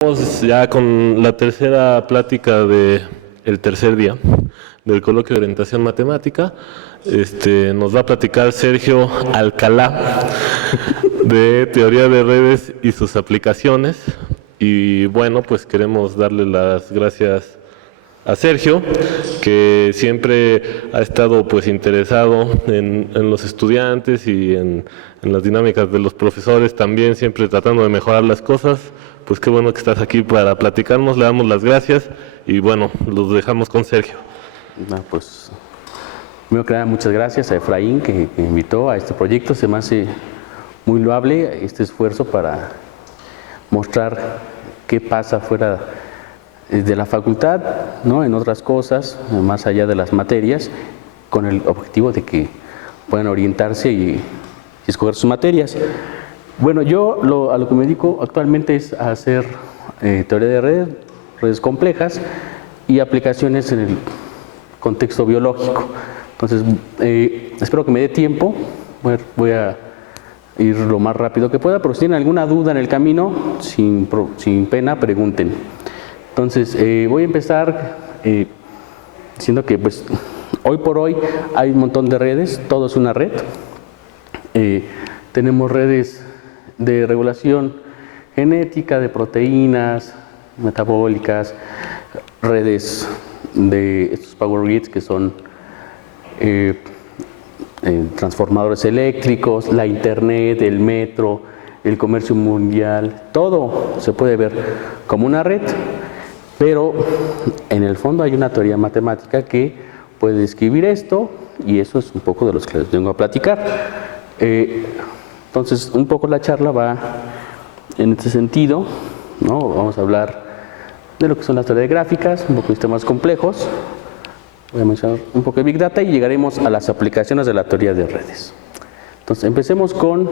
Estamos ya con la tercera plática del tercer día del coloquio de orientación matemática. Nos va a platicar Sergio Alcalá de teoría de redes y sus aplicaciones. Y bueno, pues queremos darle las gracias a Sergio, que siempre ha estado pues interesado en los estudiantes y en las dinámicas de los profesores, también siempre tratando de mejorar las cosas. Pues qué bueno que estás aquí para platicarnos, le damos las gracias y bueno, los dejamos con Sergio. Pues, primero que nada, muchas gracias a Efraín que me invitó a este proyecto. Se me hace muy loable este esfuerzo para mostrar qué pasa fuera de la facultad, ¿no? En otras cosas, más allá de las materias, con el objetivo de que puedan orientarse y escoger sus materias. Bueno, yo a lo que me dedico actualmente es a hacer teoría de redes complejas y aplicaciones en el contexto biológico. Entonces, espero que me dé tiempo, voy a ir lo más rápido que pueda, pero si tienen alguna duda en el camino, sin pena, pregunten. Entonces, voy a empezar diciendo que pues, hoy por hoy hay un montón de redes, todo es una red. Tenemos redes de regulación genética, de proteínas metabólicas, redes de estos power grids que son transformadores eléctricos, la internet, el metro, el comercio mundial, todo se puede ver como una red, pero en el fondo hay una teoría matemática que puede describir esto y eso es un poco de los que les vengo a platicar. Entonces, un poco la charla va en este sentido, ¿no? Vamos a hablar de lo que son las teorías de gráficas, un poco de sistemas complejos, voy a mencionar un poco de Big Data y llegaremos a las aplicaciones de la teoría de redes. Entonces, empecemos con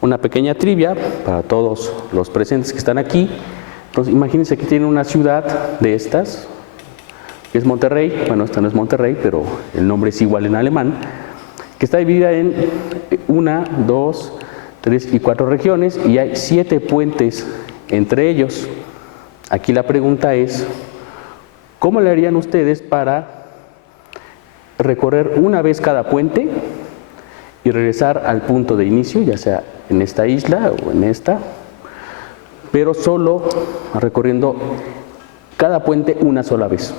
una pequeña trivia para todos los presentes que están aquí. Entonces, imagínense que tienen una ciudad de estas, que es Monterrey. Bueno, esta no es Monterrey, pero el nombre es igual en alemán, que está dividida en 1, 2, 3 y 4 regiones y hay 7 puentes entre ellos. Aquí la pregunta es, ¿cómo le harían ustedes para recorrer una vez cada puente y regresar al punto de inicio, ya sea en esta isla o en esta, pero solo recorriendo cada puente una sola vez?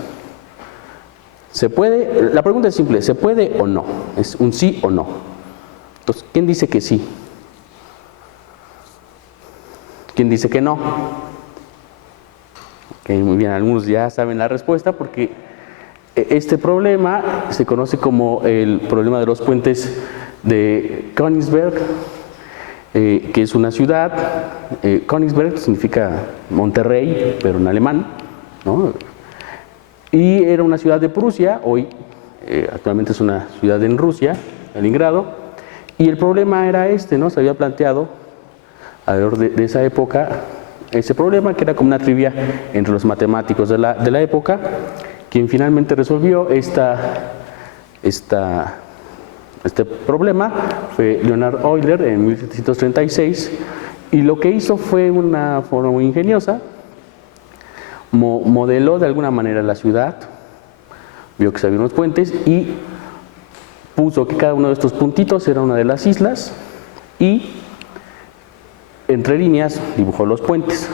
¿Se puede? La pregunta es simple, ¿se puede o no? Es un sí o no. Entonces, ¿quién dice que sí? ¿Quién dice que no? Okay, muy bien, algunos ya saben la respuesta porque este problema se conoce como el problema de los puentes de Königsberg, que es una ciudad. Königsberg significa Monterrey, pero en alemán, ¿no? Y era una ciudad de Prusia, hoy actualmente es una ciudad en Rusia, Stalingrado, y el problema era ¿no? Se había planteado alrededor de esa época ese problema, que era como una trivia entre los matemáticos de la época. Quien finalmente resolvió este problema fue Leonhard Euler en 1736, y lo que hizo fue una forma muy ingeniosa. Modeló de alguna manera la ciudad, vio que se habían unos puentes y puso que cada uno de estos puntitos era una de las islas y entre líneas dibujó los puentes.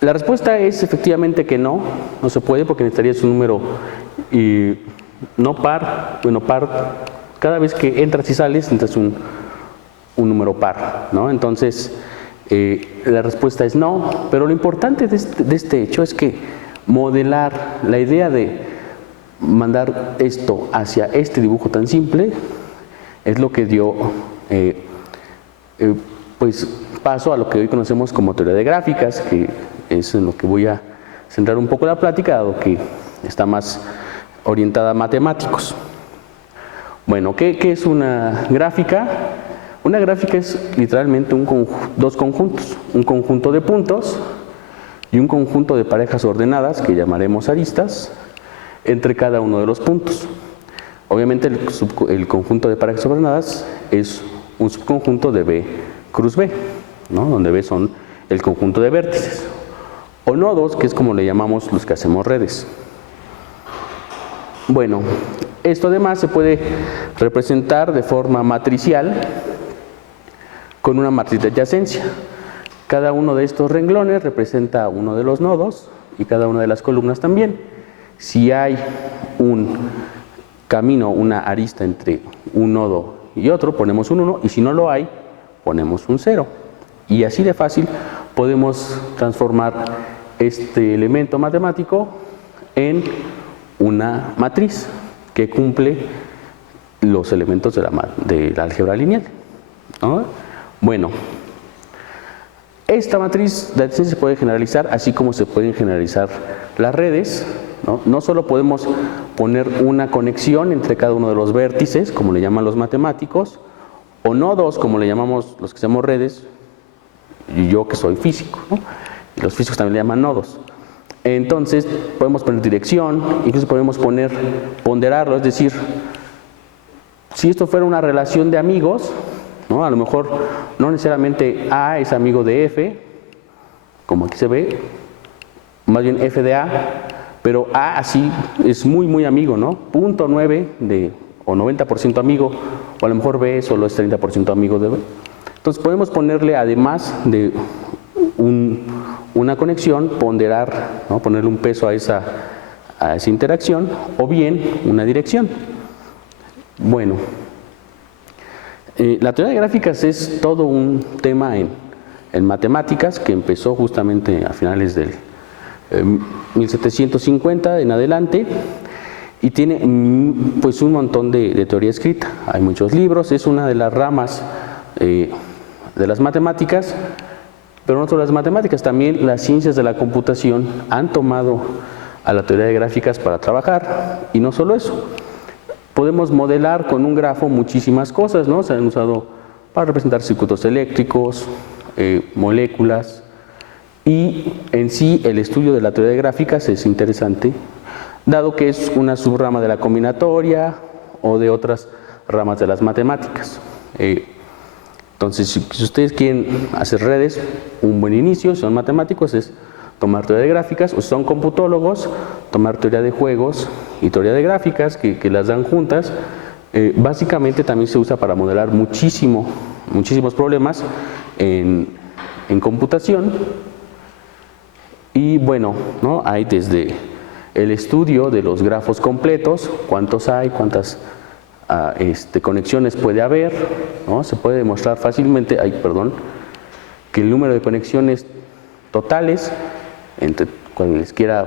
La respuesta es efectivamente que no se puede porque necesitarías un número no par, bueno, par, cada vez que entras y sales necesitas un número par, ¿no? Entonces, la respuesta es no, pero lo importante de este hecho es que modelar la idea de mandar esto hacia este dibujo tan simple es lo que dio pues paso a lo que hoy conocemos como teoría de gráficas, que es en lo que voy a centrar un poco la plática, dado que está más orientada a matemáticos. Bueno, ¿qué es una gráfica? Una gráfica es literalmente dos conjuntos, un conjunto de puntos y un conjunto de parejas ordenadas, que llamaremos aristas, entre cada uno de los puntos. Obviamente el conjunto de parejas ordenadas es un subconjunto de B cruz B, ¿no? Donde B son el conjunto de vértices, o nodos, que es como le llamamos los que hacemos redes. Bueno, esto además se puede representar de forma matricial con una matriz de adyacencia. Cada uno de estos renglones representa uno de los nodos y cada una de las columnas también. Si hay un camino, una arista entre un nodo y otro, ponemos un 1, y si no lo hay, ponemos un 0. Y así de fácil podemos transformar este elemento matemático en una matriz que cumple los elementos de la álgebra lineal, ¿no? Bueno, esta matriz de adyacencia se puede generalizar, así como se pueden generalizar las redes, ¿no? No solo podemos poner una conexión entre cada uno de los vértices, como le llaman los matemáticos, o nodos, como le llamamos los que hacemos redes, y yo que soy físico, ¿no? Y los físicos también le llaman nodos. Entonces podemos poner dirección, incluso podemos ponderarlo, es decir, si esto fuera una relación de amigos, ¿no? A lo mejor no necesariamente A es amigo de F, como aquí se ve, más bien F de A, pero A así es muy muy amigo, ¿no? 0.9 o 90% amigo, o a lo mejor B solo es 30% amigo de B. Entonces podemos ponerle, además de una conexión, ponderar, ¿no? Ponerle un peso a esa interacción, o bien una dirección. Bueno, la teoría de gráficas es todo un tema en matemáticas que empezó justamente a finales del 1750 en adelante, y tiene pues un montón de teoría escrita. Hay muchos libros, es una de las ramas de las matemáticas, pero no solo las matemáticas, también las ciencias de la computación han tomado a la teoría de gráficas para trabajar, y no solo eso. Podemos modelar con un grafo muchísimas cosas, ¿no? Se han usado para representar circuitos eléctricos, moléculas, y en sí el estudio de la teoría de gráficas es interesante, dado que es una subrama de la combinatoria o de otras ramas de las matemáticas. Entonces, si ustedes quieren hacer redes, un buen inicio, si son matemáticos, es tomar teoría de gráficas, o si son computólogos, tomar teoría de juegos y teoría de gráficas, que las dan juntas. Básicamente también se usa para modelar muchísimos problemas en computación. Y bueno, ¿no? Hay desde el estudio de los grafos completos, cuántos hay, cuántas conexiones puede haber, ¿no? Se puede demostrar fácilmente, que el número de conexiones totales entre cualesquiera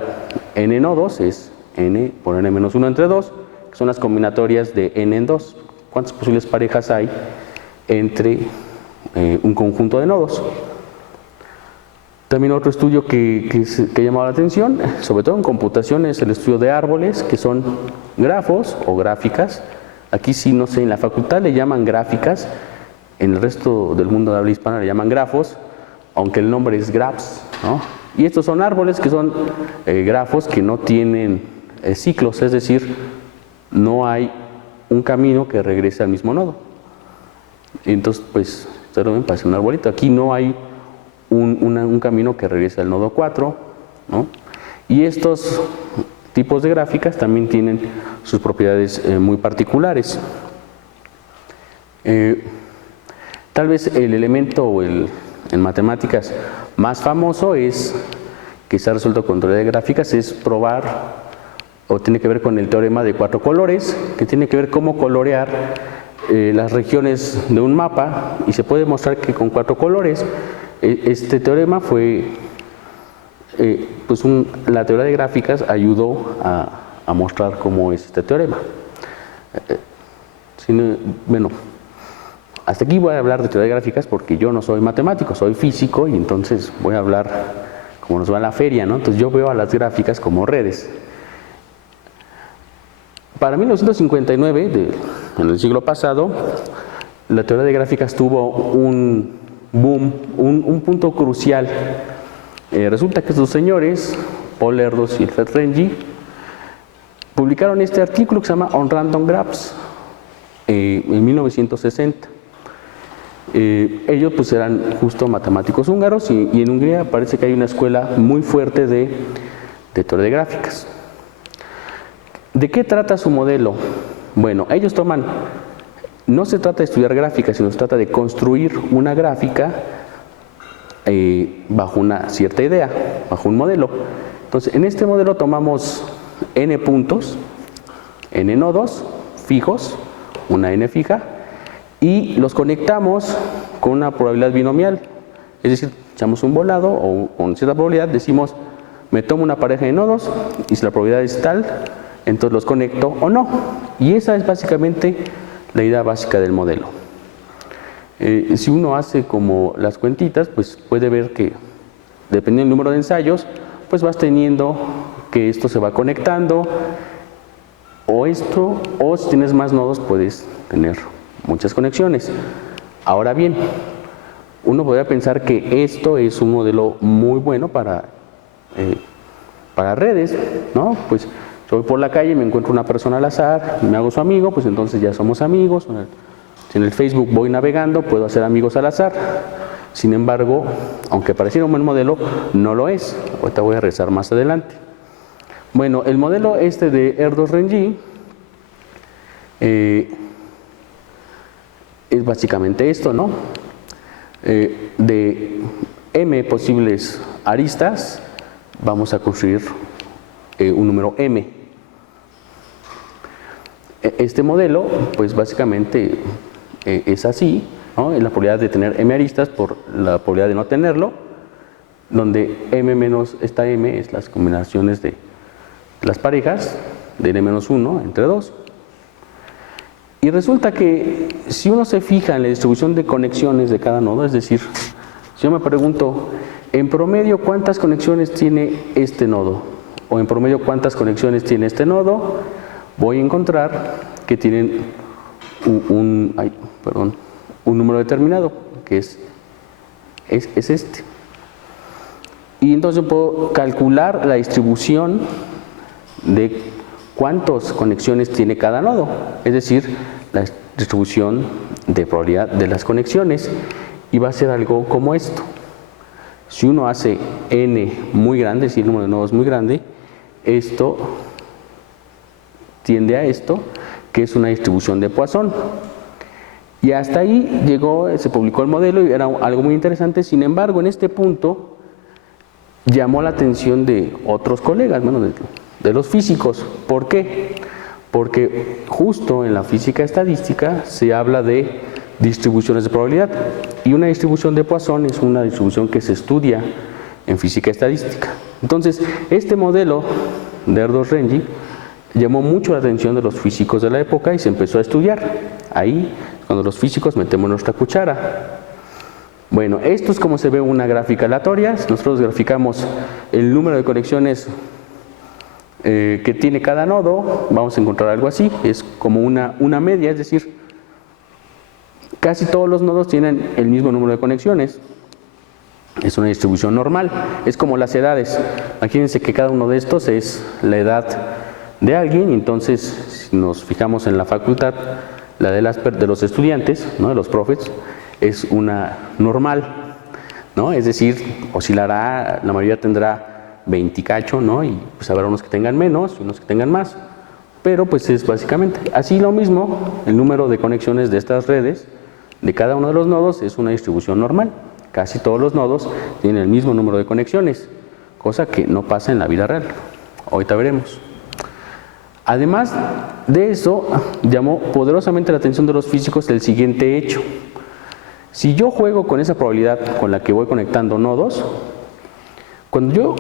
n nodos es n por n menos 1 entre 2, que son las combinatorias de n en 2. ¿Cuántas posibles parejas hay entre un conjunto de nodos? También otro estudio que ha llamado la atención, sobre todo en computación, es el estudio de árboles, que son grafos o gráficas. Aquí sí, no sé, en la facultad le llaman gráficas, en el resto del mundo de habla hispana le llaman grafos, aunque el nombre es graphs, ¿no? Y estos son árboles que son grafos que no tienen ciclos, es decir, no hay un camino que regrese al mismo nodo. Entonces, pues, ustedes lo ven, parece un arbolito. Aquí no hay un camino que regrese al nodo 4, ¿no? Y estos tipos de gráficas también tienen sus propiedades muy particulares. Tal vez el elemento en matemáticas más famoso es, que se ha resuelto con teoría de gráficas, es probar, o tiene que ver con el teorema de 4 colores, que tiene que ver cómo colorear las regiones de un mapa, y se puede mostrar que con 4 colores. Este teorema fue, la teoría de gráficas ayudó a mostrar cómo es este teorema. Bueno, hasta aquí voy a hablar de teoría de gráficas porque yo no soy matemático, soy físico, y entonces voy a hablar como nos va en la feria, ¿no? Entonces yo veo a las gráficas como redes. Para 1959, en el siglo pasado, la teoría de gráficas tuvo un boom, un punto crucial. Resulta que estos señores, Paul Erdos y Fred Rengi, publicaron este artículo que se llama On Random Graphs en 1960. Ellos pues eran justo matemáticos húngaros y en Hungría parece que hay una escuela muy fuerte de teoría de gráficas. ¿De qué trata su modelo? Bueno, ellos no se trata de estudiar gráfica, sino se trata de construir una gráfica bajo una cierta idea, bajo un modelo. Entonces, en este modelo tomamos n puntos, n nodos fijos, una n fija, y los conectamos con una probabilidad binomial. Es decir, echamos un volado o con cierta probabilidad decimos, me tomo una pareja de nodos y si la probabilidad es tal, entonces los conecto o no. Y esa es básicamente la idea básica del modelo. Si uno hace como las cuentitas, pues puede ver que dependiendo del número de ensayos, pues vas teniendo que esto se va conectando, o si tienes más nodos puedes tener muchas conexiones. Ahora bien, uno podría pensar que esto es un modelo muy bueno para redes, ¿no? Pues yo voy por la calle, me encuentro una persona al azar, me hago su amigo, pues entonces ya somos amigos. Si en el Facebook voy navegando, puedo hacer amigos al azar. Sin embargo, aunque pareciera un buen modelo, no lo es. Ahorita voy a regresar más adelante. Bueno, el modelo de Erdős-Rengyi es básicamente esto, ¿no? De m posibles aristas, vamos a construir un número m. Este modelo, pues básicamente es así, ¿no? La probabilidad de tener m aristas por la probabilidad de no tenerlo, donde m menos esta m es las combinaciones de las parejas de n-1 entre 2. Y resulta que si uno se fija en la distribución de conexiones de cada nodo, es decir, si yo me pregunto, en promedio, ¿cuántas conexiones tiene este nodo? O en promedio, ¿cuántas conexiones tiene este nodo? Voy a encontrar que tienen un número determinado, que es este. Y entonces yo puedo calcular la distribución de cuántas conexiones tiene cada nodo, es decir, la distribución de probabilidad de las conexiones, y va a ser algo como esto. Si uno hace n muy grande, si el número de nodos es muy grande, esto tiende a esto, que es una distribución de Poisson. Y hasta ahí se publicó el modelo y era algo muy interesante. Sin embargo, en este punto llamó la atención de otros colegas, bueno, de los físicos. ¿Por qué? Porque justo en la física estadística se habla de distribuciones de probabilidad, y una distribución de Poisson es una distribución que se estudia en física estadística. Entonces, este modelo de Erdős-Rengyi llamó mucho la atención de los físicos de la época y se empezó a estudiar. Ahí, cuando los físicos metemos nuestra cuchara. Bueno, esto es como se ve una gráfica aleatoria. Nosotros graficamos el número de conexiones que tiene cada nodo, vamos a encontrar algo así, es como una media, es decir, casi todos los nodos tienen el mismo número de conexiones. Es una distribución normal, es como las edades. Imagínense que cada uno de estos es la edad de alguien, y entonces si nos fijamos en la facultad, la de los estudiantes, ¿no? De los profes, es una normal, ¿no? Es decir, oscilará, la mayoría tendrá 20 y cacho, ¿no? Y pues habrá unos que tengan menos y unos que tengan más, pero pues es básicamente así. Lo mismo, el número de conexiones de estas redes de cada uno de los nodos es una distribución normal. Casi todos los nodos tienen el mismo número de conexiones, cosa que no pasa en la vida real. Ahorita veremos. Además de eso, llamó poderosamente la atención de los físicos el siguiente hecho. Si yo juego con esa probabilidad con la que voy conectando nodos, cuando yo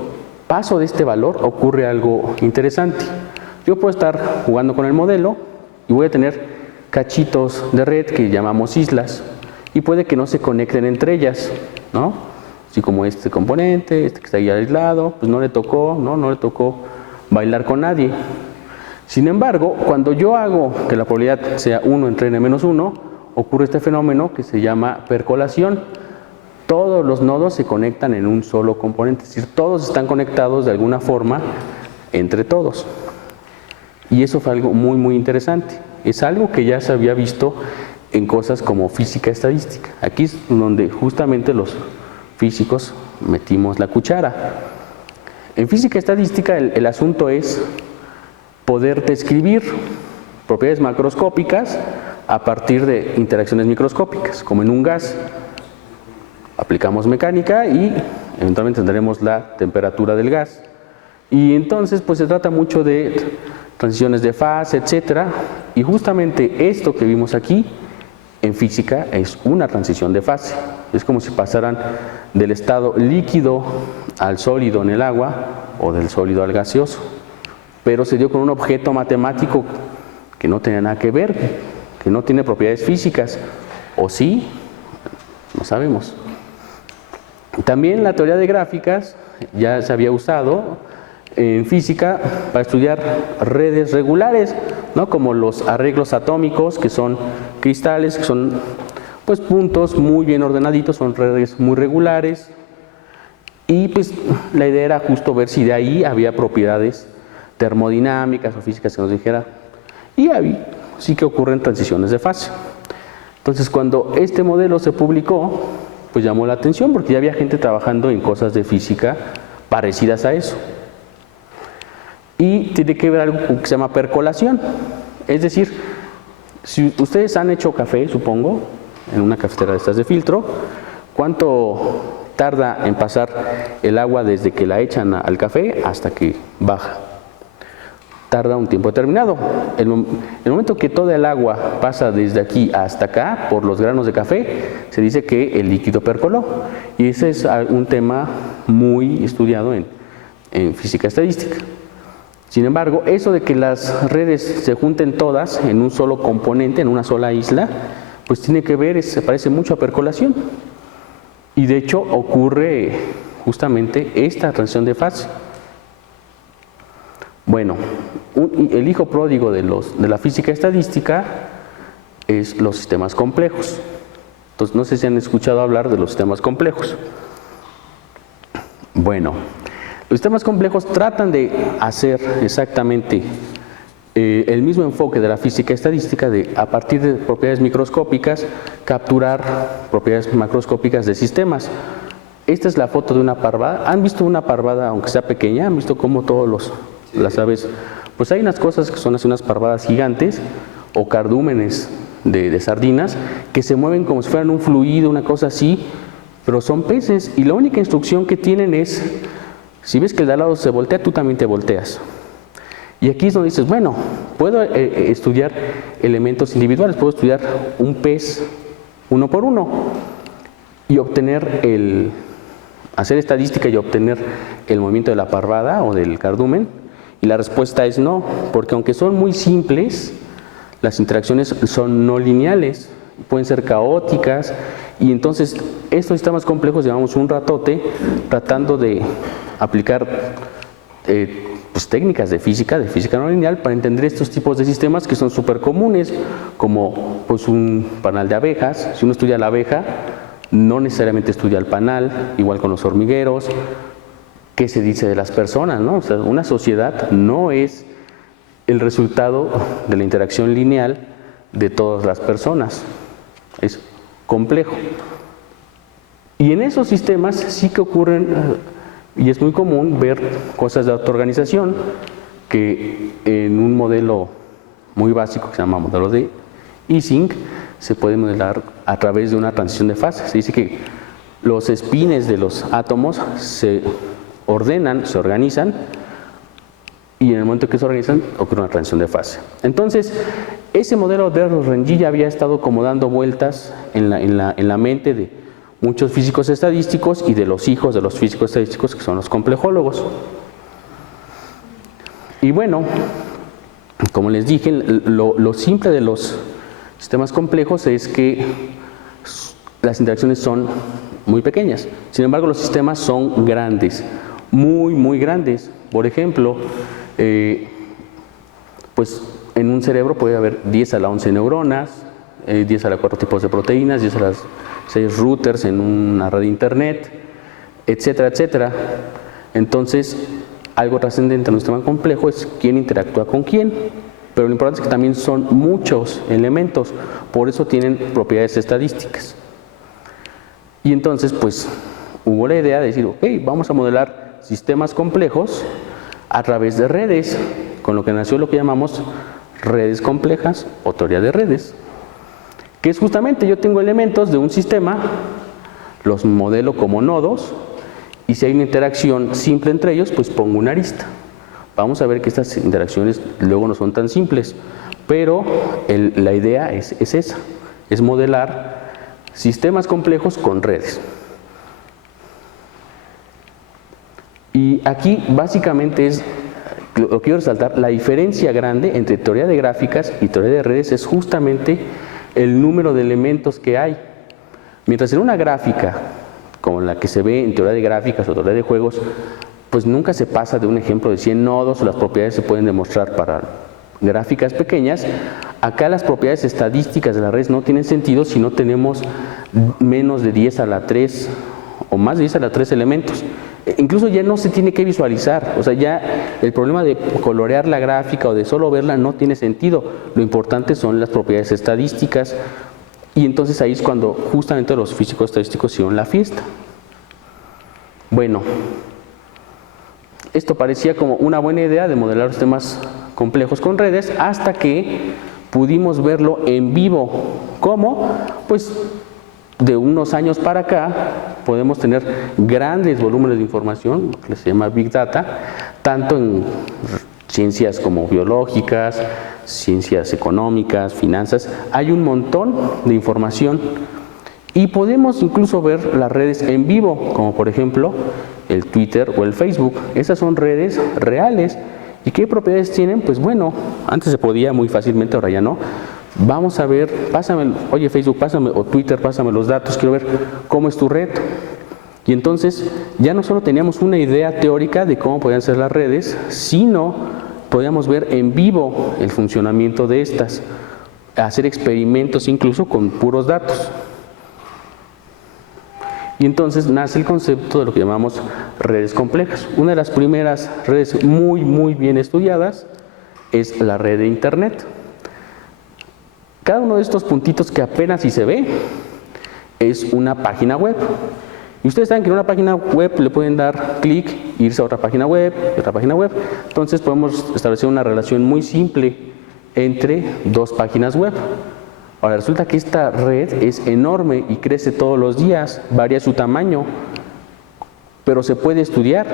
paso de este valor ocurre algo interesante. Yo puedo estar jugando con el modelo y voy a tener cachitos de red que llamamos islas, y puede que no se conecten entre ellas, ¿no? Así como este componente, este que está ahí aislado, pues no le tocó bailar con nadie. Sin embargo, cuando yo hago que la probabilidad sea 1 entre n-1, ocurre este fenómeno que se llama percolación. Todos los nodos se conectan en un solo componente, es decir, todos están conectados de alguna forma entre todos. Y eso fue algo muy muy interesante. Es algo que ya se había visto en cosas como física estadística. Aquí es donde justamente los físicos metimos la cuchara. En física estadística el asunto es poder describir propiedades macroscópicas a partir de interacciones microscópicas, como en un gas. Aplicamos mecánica y eventualmente tendremos la temperatura del gas. Y entonces pues se trata mucho de transiciones de fase, etcétera, y justamente esto que vimos aquí en física es una transición de fase. Es como si pasaran del estado líquido al sólido en el agua o del sólido al gaseoso, pero se dio con un objeto matemático que no tenía nada que ver, que no tiene propiedades físicas, o sí, no sabemos. También la teoría de gráficas ya se había usado en física para estudiar redes regulares, ¿no? Como los arreglos atómicos, que son cristales, que son pues puntos muy bien ordenaditos, son redes muy regulares, y pues la idea era justo ver si de ahí había propiedades termodinámicas o físicas que nos dijera, y ahí sí que ocurren transiciones de fase. Entonces cuando este modelo se publicó, pues llamó la atención porque ya había gente trabajando en cosas de física parecidas a eso. Y tiene que ver algo que se llama percolación. Es decir, si ustedes han hecho café, supongo, en una cafetera de estas de filtro, ¿cuánto tarda en pasar el agua desde que la echan al café hasta que baja? Tarda un tiempo determinado. El momento que toda el agua pasa desde aquí hasta acá, por los granos de café, se dice que el líquido percoló. Y ese es un tema muy estudiado en física estadística. Sin embargo, eso de que las redes se junten todas en un solo componente, en una sola isla, pues tiene que ver, se parece mucho a percolación. Y de hecho ocurre justamente esta transición de fase. Bueno, el hijo pródigo de la física estadística es los sistemas complejos. Entonces, no sé si han escuchado hablar de los sistemas complejos. Bueno, los sistemas complejos tratan de hacer exactamente el mismo enfoque de la física estadística, de a partir de propiedades microscópicas capturar propiedades macroscópicas de sistemas. Esta es la foto de una parvada. ¿Han visto una parvada, aunque sea pequeña? ¿Han visto cómo todas las aves? Pues hay unas cosas que son así, unas parvadas gigantes o cardúmenes de sardinas que se mueven como si fueran un fluido, una cosa así, pero son peces y la única instrucción que tienen es: si ves que el de al lado se voltea, tú también te volteas. Y aquí es donde dices, bueno, puedo estudiar elementos individuales, puedo estudiar un pez uno por uno y hacer estadística y obtener el movimiento de la parvada o del cardumen. Y la respuesta es no, porque aunque son muy simples, las interacciones son no lineales, pueden ser caóticas, y entonces estos sistemas complejos llevamos un ratote tratando de aplicar pues, técnicas de física no lineal para entender estos tipos de sistemas que son súper comunes, como pues, un panal de abejas. Si uno estudia la abeja, no necesariamente estudia el panal, igual con los hormigueros. ¿Qué se dice de las personas, no? O sea, una sociedad no es el resultado de la interacción lineal de todas las personas, es complejo. Y en esos sistemas sí que ocurren, y es muy común ver cosas de autoorganización que en un modelo muy básico que se llama modelo de Ising se puede modelar a través de una transición de fase. Se dice que los espines de los átomos se ordenan, se organizan, y en el momento que se organizan ocurre una transición de fase. Entonces, ese modelo de Renyi ya había estado como dando vueltas en la mente de muchos físicos estadísticos y de los hijos de los físicos estadísticos, que son los complejólogos. Y bueno, como les dije, lo simple de los sistemas complejos es que las interacciones son muy pequeñas. Sin embargo, los sistemas son grandes, muy, muy grandes. Por ejemplo, pues en un cerebro puede haber 10 a la 11 neuronas, 10 a la 4 tipos de proteínas, 10 a las 6 routers en una red de internet, etcétera, etcétera. Entonces, algo trascendente en un sistema complejo es quién interactúa con quién. pero lo importante es que también son muchos elementos, por eso tienen propiedades estadísticas. Y entonces, pues, hubo la idea de decir, ok, vamos a modelar sistemas complejos a través de redes, con lo que nació lo que llamamos redes complejas o teoría de redes, que es justamente, yo tengo elementos de un sistema, los modelo como nodos, y si hay una interacción simple entre ellos, pues pongo una arista. Vamos a ver que estas interacciones luego no son tan simples, pero la idea es esa, es modelar sistemas complejos con redes. Y aquí básicamente es, lo que quiero resaltar, la diferencia grande entre teoría de gráficas y teoría de redes es justamente el número de elementos que hay. Mientras en una gráfica, como la que se ve en teoría de gráficas o teoría de juegos, pues nunca se pasa de un ejemplo de 100 nodos, o las propiedades se pueden demostrar para gráficas pequeñas. Acá las propiedades estadísticas de las redes no tienen sentido si no tenemos menos de 10 a la 3 o más de 10 a la 3 elementos. Incluso ya no se tiene que visualizar, o sea, ya el problema de colorear la gráfica o de solo verla no tiene sentido. Lo importante son las propiedades estadísticas, y entonces ahí es cuando justamente los físicos estadísticos hicieron la fiesta. Bueno, esto parecía como una buena idea de modelar sistemas complejos con redes, hasta que pudimos verlo en vivo. ¿Cómo? Pues de unos años para acá podemos tener grandes volúmenes de información, lo que se llama Big Data, tanto en ciencias como biológicas, ciencias económicas, finanzas. Hay un montón de información y podemos incluso ver las redes en vivo, como por ejemplo el Twitter o el Facebook. Esas son redes reales. ¿Y qué propiedades tienen? Pues bueno, antes se podía muy fácilmente, ahora ya no. Vamos a ver, pásame, oye Facebook, pásame, o Twitter, pásame los datos, quiero ver cómo es tu red. Y entonces ya no solo teníamos una idea teórica de cómo podían ser las redes, sino podíamos ver en vivo el funcionamiento de estas, hacer experimentos incluso con puros datos. Y entonces nace el concepto de lo que llamamos redes complejas. Una de las primeras redes muy bien estudiadas es la red de Internet. Cada uno de estos puntitos que apenas si se ve es una página web. Y ustedes saben que en una página web le pueden dar clic, irse a otra página web, otra página web. Entonces podemos establecer una relación muy simple entre dos páginas web. Ahora resulta que esta red es enorme y crece todos los días, varía su tamaño, pero se puede estudiar.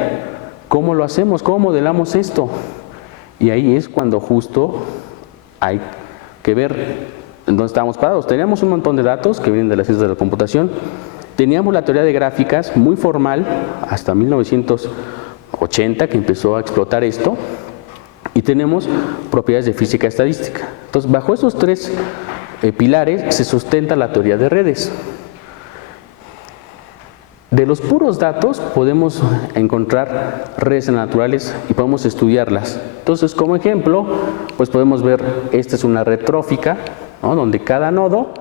¿Cómo lo hacemos? ¿Cómo modelamos esto? Y ahí es cuando justo hay que ver en dónde estábamos parados. Teníamos un montón de datos que vienen de las ciencias de la computación. Teníamos la teoría de gráficas muy formal hasta 1980 que empezó a explotar esto. Y tenemos propiedades de física estadística. Entonces, bajo esos tres pilares se sustenta la teoría de redes. De los puros datos podemos encontrar redes naturales y podemos estudiarlas. Entonces, como ejemplo, pues podemos ver, esta es una red trófica, ¿no?, donde cada nodo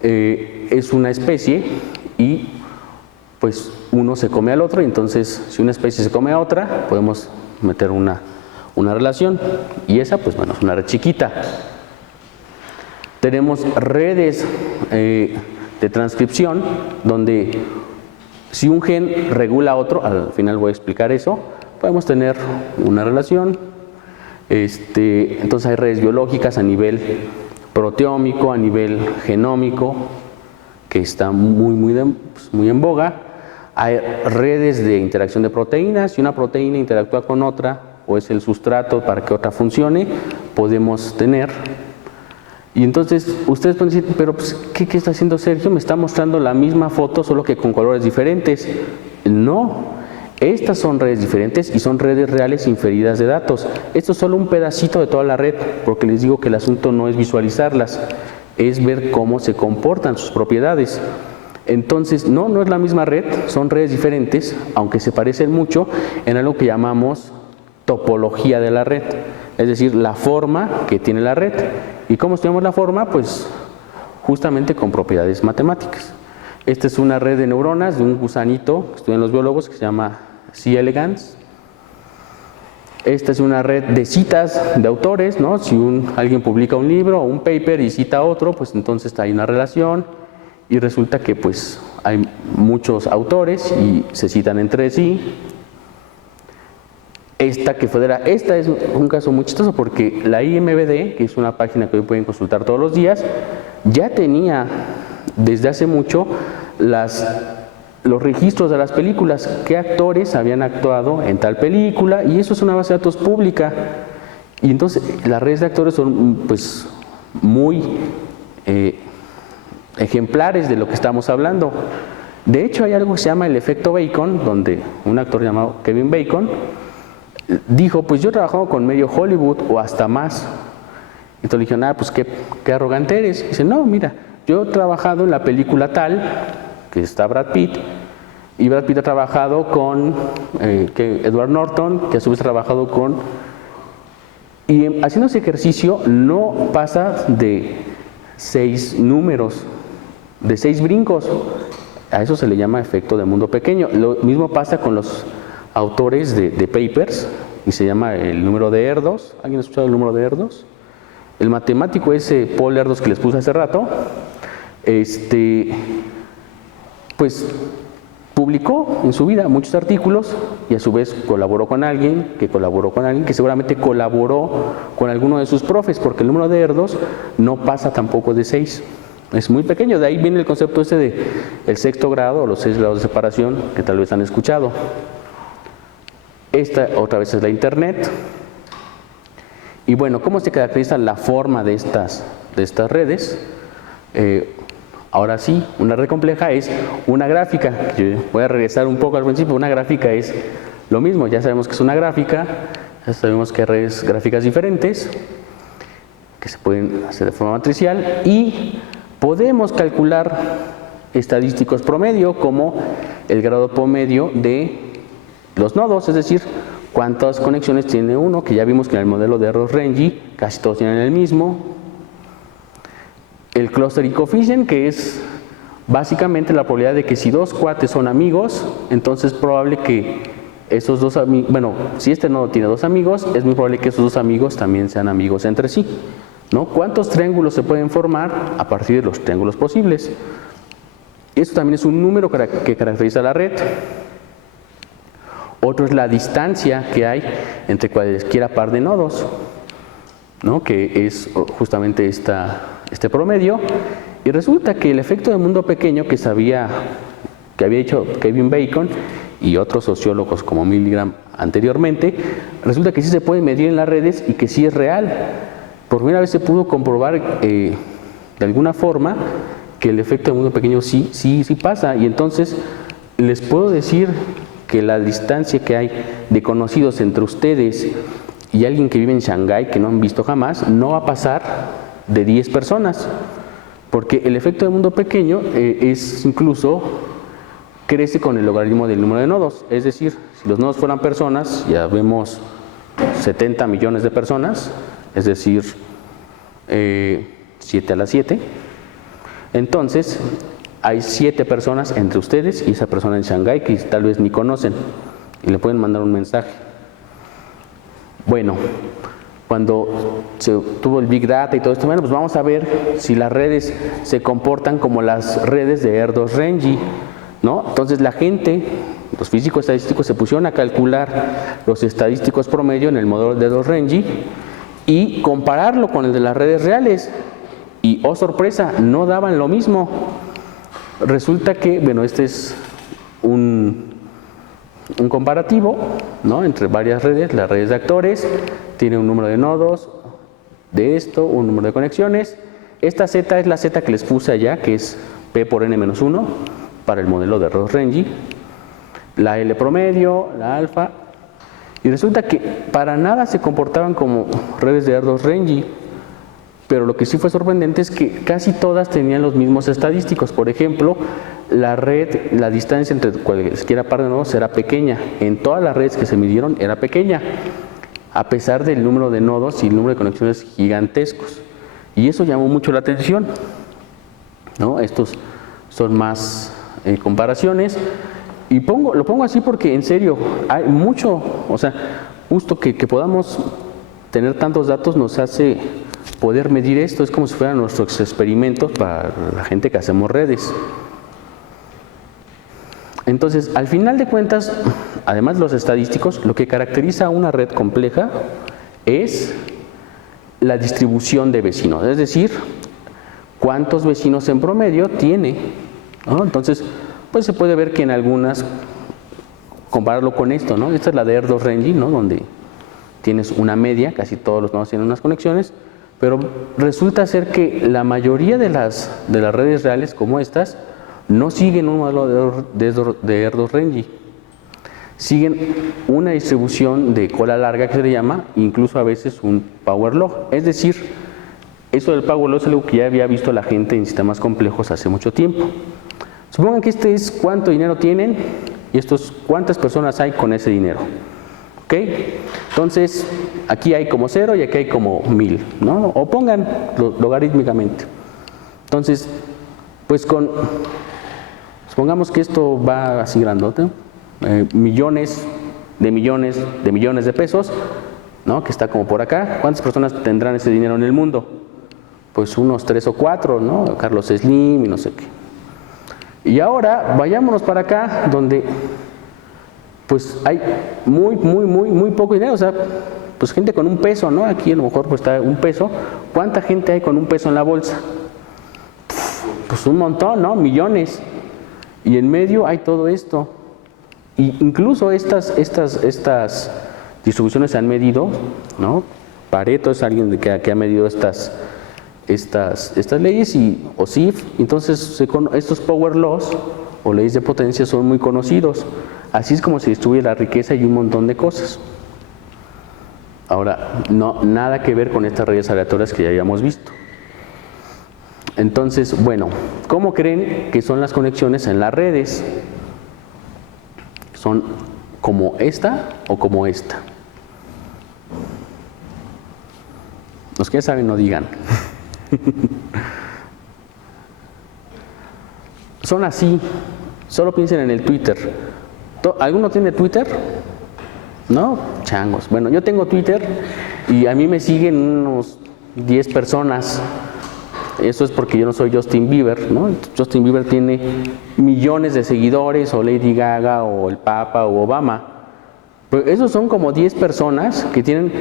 es una especie y pues uno se come al otro, y entonces si una especie se come a otra, podemos meter una relación, y esa pues bueno, es una red chiquita. Tenemos redes de transcripción donde si un gen regula a otro, al final voy a explicar eso, podemos tener una relación. Entonces hay redes biológicas a nivel proteómico, a nivel genómico, que está muy en boga. Hay redes de interacción de proteínas. Si una proteína interactúa con otra o es el sustrato para que otra funcione, podemos tener. Y entonces ustedes pueden decir, pero pues, ¿qué está haciendo Sergio? Me está mostrando la misma foto, solo que con colores diferentes. No, estas son redes diferentes y son redes reales inferidas de datos. Esto es solo un pedacito de toda la red, porque les digo que el asunto no es visualizarlas, es ver cómo se comportan sus propiedades. Entonces, no es la misma red, son redes diferentes, aunque se parecen mucho en algo que llamamos topología de la red, es decir, la forma que tiene la red. ¿Y cómo estudiamos la forma? Pues justamente con propiedades matemáticas. Esta es una red de neuronas de un gusanito que estudian los biólogos, que se llama C. elegans. Esta es una red de citas de autores, ¿no? Si alguien publica un libro o un paper y cita a otro, pues entonces hay una relación y resulta que pues hay muchos autores y se citan entre sí. Esta es un caso muy chistoso porque la IMBD, que es una página que hoy pueden consultar todos los días, ya tenía desde hace mucho los registros de las películas, qué actores habían actuado en tal película, y eso es una base de datos pública. Y entonces las redes de actores son pues muy ejemplares de lo que estamos hablando. De hecho hay algo que se llama el efecto Bacon, donde un actor llamado Kevin Bacon dijo, pues yo he trabajado con medio Hollywood o hasta más. Entonces le dijeron, pues qué arrogante eres. Y dice, no, mira, yo he trabajado en la película tal, que está Brad Pitt, y Brad Pitt ha trabajado con Edward Norton, que a su vez ha trabajado con... Y haciendo ese ejercicio no pasa de 6 números, de 6 brincos. A eso se le llama efecto de mundo pequeño. Lo mismo pasa con los autores de papers, y se llama el número de Erdos. ¿Alguien ha escuchado el número de Erdos? El matemático ese Paul Erdos que les puse hace rato, pues publicó en su vida muchos artículos y a su vez colaboró con alguien que seguramente colaboró con alguno de sus profes, porque el número de Erdos no pasa tampoco de 6. Es muy pequeño, de ahí viene el concepto ese de el sexto grado o los 6 grados de separación que tal vez han escuchado. Esta otra vez es la internet. Y bueno, ¿cómo se caracteriza la forma de estas redes? Ahora sí, una red compleja es una gráfica. Yo voy a regresar un poco al principio. Una gráfica es lo mismo, ya sabemos que es una gráfica, ya sabemos que hay redes gráficas diferentes, que se pueden hacer de forma matricial, y podemos calcular estadísticos promedio como el grado promedio de los nodos, es decir, cuántas conexiones tiene uno, que ya vimos que en el modelo de Erdos-Renyi casi todos tienen el mismo. El clustering coefficient, que es básicamente la probabilidad de que si dos cuates son amigos, entonces es probable que esos dos amigos, bueno, si este nodo tiene dos amigos, es muy probable que esos dos amigos también sean amigos entre sí, ¿no? ¿Cuántos triángulos se pueden formar a partir de los triángulos posibles? Esto también es un número que caracteriza la red. Otro es la distancia que hay entre cualesquiera par de nodos, ¿no? Que es justamente este promedio. Y resulta que el efecto de mundo pequeño que había hecho Kevin Bacon y otros sociólogos como Milgram anteriormente, resulta que sí se puede medir en las redes y que sí es real. Por primera vez se pudo comprobar de alguna forma que el efecto de mundo pequeño sí pasa. Y entonces les puedo decir que la distancia que hay de conocidos entre ustedes y alguien que vive en Shanghái que no han visto jamás, no va a pasar de 10 personas, porque el efecto de mundo pequeño crece con el logaritmo del número de nodos. Es decir, si los nodos fueran personas, ya vemos 70 millones de personas, es decir, 7 a la 7, entonces hay 7 personas entre ustedes y esa persona en Shanghái que tal vez ni conocen y le pueden mandar un mensaje. Bueno, cuando se tuvo el Big Data y todo esto, bueno, pues vamos a ver si las redes se comportan como las redes de Erdos-Renyi, ¿no? Entonces la gente, los físicos estadísticos, se pusieron a calcular los estadísticos promedio en el modelo de Erdos-Renyi y compararlo con el de las redes reales. Y, oh sorpresa, no daban lo mismo. Resulta que, bueno, este es un comparativo, ¿no? Entre varias redes, las redes de actores, tiene un número de nodos, de esto, un número de conexiones. Esta Z es la Z que les puse allá, que es P por N-1 para el modelo de Erdos-Renyi, la L promedio, la alfa, y resulta que para nada se comportaban como redes de Erdos-Renyi. Pero lo que sí fue sorprendente es que casi todas tenían los mismos estadísticos. Por ejemplo, la distancia entre cualquiera par de nodos era pequeña. En todas las redes que se midieron era pequeña, a pesar del número de nodos y el número de conexiones gigantescos. Y eso llamó mucho la atención, ¿no? Estos son más comparaciones. Y lo pongo así porque, en serio, hay mucho, o sea, justo que podamos tener tantos datos nos hace poder medir esto. Es como si fueran nuestros experimentos para la gente que hacemos redes. Entonces, al final de cuentas, además de los estadísticos, lo que caracteriza a una red compleja es la distribución de vecinos, es decir, cuántos vecinos en promedio tiene, ¿no? Entonces, pues se puede ver que en algunas, compararlo con esto, ¿no? Esta es la de Erdős-Rengyi, ¿no? Donde tienes una media, casi todos los nodos tienen unas conexiones, pero resulta ser que la mayoría de las redes reales como estas no siguen un modelo de Erdős-Rengyi, siguen una distribución de cola larga que se le llama, incluso a veces un power law. Es decir, eso del power law es algo que ya había visto la gente en sistemas complejos hace mucho tiempo. Supongan que este es cuánto dinero tienen y esto es cuántas personas hay con ese dinero. ¿Ok? Entonces, aquí hay como 0 y aquí hay como 1000, ¿no? O pongan logarítmicamente. Entonces, pues supongamos que esto va así grandote, millones de pesos, ¿no? Que está como por acá. ¿Cuántas personas tendrán ese dinero en el mundo? Pues unos 3 o 4, ¿no? Carlos Slim y no sé qué. Y ahora vayámonos para acá donde pues hay muy poco dinero, o sea, pues gente con un peso, ¿no? Aquí a lo mejor pues está un peso. ¿Cuánta gente hay con un peso en la bolsa? Pues un montón, ¿no? Millones. Y en medio hay todo esto. Y incluso estas distribuciones se han medido, ¿no? Pareto es alguien que ha medido estas leyes y OSIF. Entonces estos power laws o leyes de potencia son muy conocidos. Así es como se distribuye la riqueza y un montón de cosas. Ahora, nada que ver con estas redes aleatorias que ya habíamos visto. Entonces, bueno, ¿cómo creen que son las conexiones en las redes? ¿Son como esta o como esta? Los que ya saben no digan. Son así. Solo piensen en el Twitter. ¿Alguno tiene Twitter? ¿No? Changos. Bueno, yo tengo Twitter y a mí me siguen unos 10 personas. Eso es porque yo no soy Justin Bieber, ¿no? Justin Bieber tiene millones de seguidores, o Lady Gaga, o el Papa, o Obama. Pero esos son como 10 personas que tienen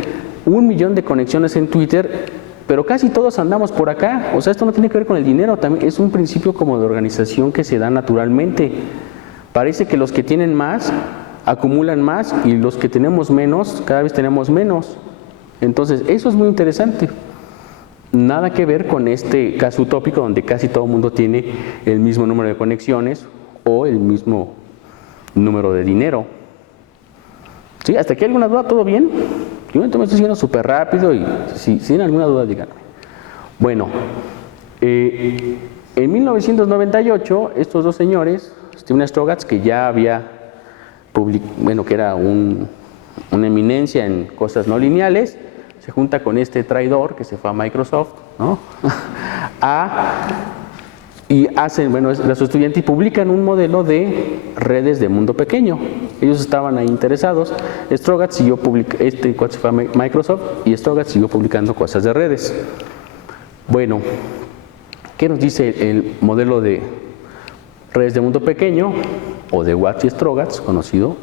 1 millón de conexiones en Twitter, pero casi todos andamos por acá. O sea, esto no tiene que ver con el dinero, también es un principio como de organización que se da naturalmente. Parece que los que tienen más acumulan más y los que tenemos menos, cada vez tenemos menos. Entonces, eso es muy interesante. Nada que ver con este caso utópico donde casi todo el mundo tiene el mismo número de conexiones o el mismo número de dinero. ¿Sí? ¿Hasta aquí alguna duda? ¿Todo bien? Yo me estoy siguiendo súper rápido y si tienen alguna duda, díganme. Bueno, en 1998 estos dos señores, Steven Strogatz, que ya había que era una eminencia en cosas no lineales, se junta con este traidor que se fue a Microsoft, ¿no? Y hacen, los estudiantes y publican un modelo de redes de mundo pequeño. Ellos estaban ahí interesados. Strogatz siguió se fue a Microsoft y Strogatz siguió publicando cosas de redes. Bueno, ¿qué nos dice el modelo de redes de mundo pequeño o de Watts y Strogatz, conocido?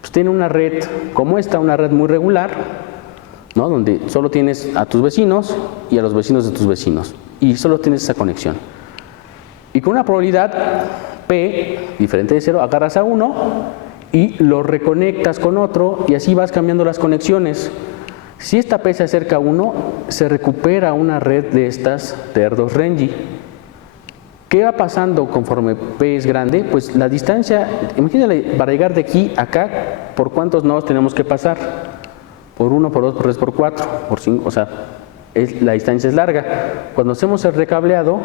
Pues tiene una red como esta, una red muy regular, ¿no? Donde solo tienes a tus vecinos y a los vecinos de tus vecinos y solo tienes esa conexión. Y con una probabilidad P diferente de 0, agarras a uno y lo reconectas con otro y así vas cambiando las conexiones. Si esta P se acerca a 1, se recupera una red de estas de Erdős-Rengyi. ¿Qué va pasando conforme P es grande? Pues la distancia, imagínate, para llegar de aquí a acá, ¿por cuántos nodos tenemos que pasar? Por 1, por 2, por 3, por 4, por 5, o sea, la distancia es larga. Cuando hacemos el recableado,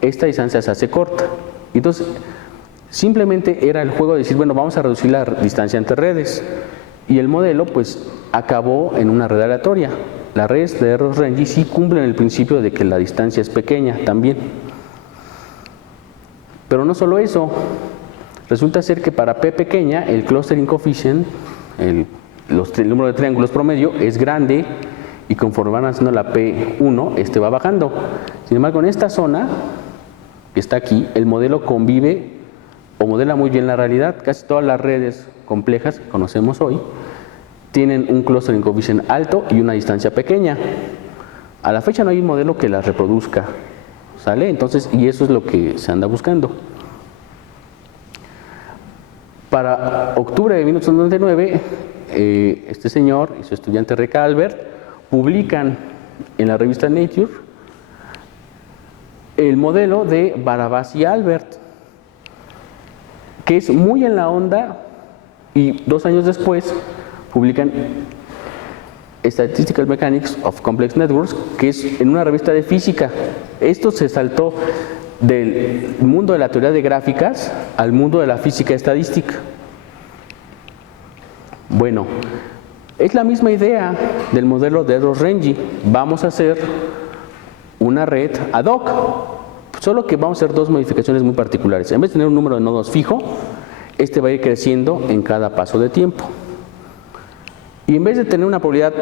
esta distancia se hace corta. Entonces, simplemente era el juego de decir, bueno, vamos a reducir la distancia entre redes. Y el modelo, pues, acabó en una red aleatoria. Las redes de Erdős-Rengyi sí cumplen el principio de que la distancia es pequeña también. Pero no solo eso. Resulta ser que para P pequeña, el clustering coefficient, el el número de triángulos promedio es grande y conforme van haciendo la P1, este va bajando. Sin embargo, en esta zona que está aquí, el modelo convive o modela muy bien la realidad. Casi todas las redes complejas que conocemos hoy tienen un clustering coefficient alto y una distancia pequeña. A la fecha no hay un modelo que las reproduzca, ¿sale? Entonces, y eso es lo que se anda buscando. Para octubre de 1999, este señor y su estudiante Reka Albert publican en la revista Nature el modelo de Barabás y Albert, que es muy en la onda, y 2 años después publican Statistical Mechanics of Complex Networks, que es en una revista de física. Esto se saltó del mundo de la teoría de gráficas al mundo de la física estadística. Bueno, es la misma idea del modelo de Edwards-Rengi. Vamos a hacer una red ad hoc, solo que vamos a hacer 2 modificaciones muy particulares. En vez de tener un número de nodos fijo, este va a ir creciendo en cada paso de tiempo. Y en vez de tener una probabilidad